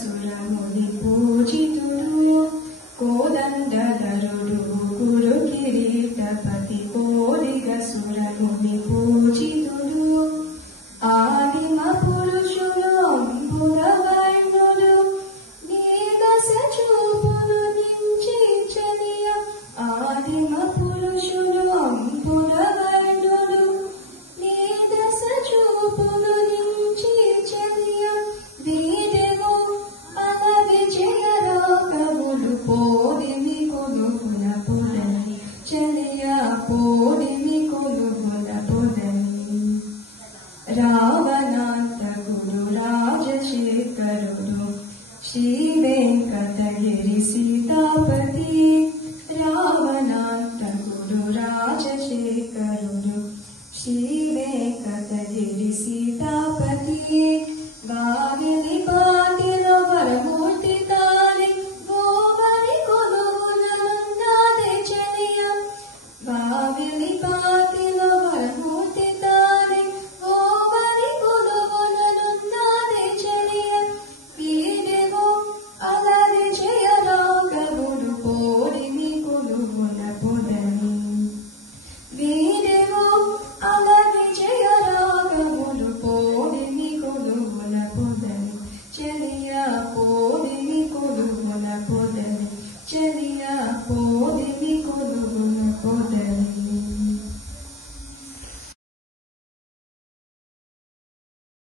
సురముని పూజితుడు కోదండధరుడు గురు కిరీటపతి కోరిగ సురముని పూజితుడు ఆదిమ పురుషుడు అంబురవర్ణుడు నీదశ చూపులు నించి చలియ ఆదిమ పురుషుడు అంబురవర్ణుడు నీదశ చూపులు నించి చలియ వీడెవో పద విజయ రాకవులు పోదిమి కొలుగుల పొదని చలియ పోదిమి కొలుగుల పొదని రావణాంతకుడు రాజశేఖరుడు శ్రీ వెంకటగిరి సీతాపతి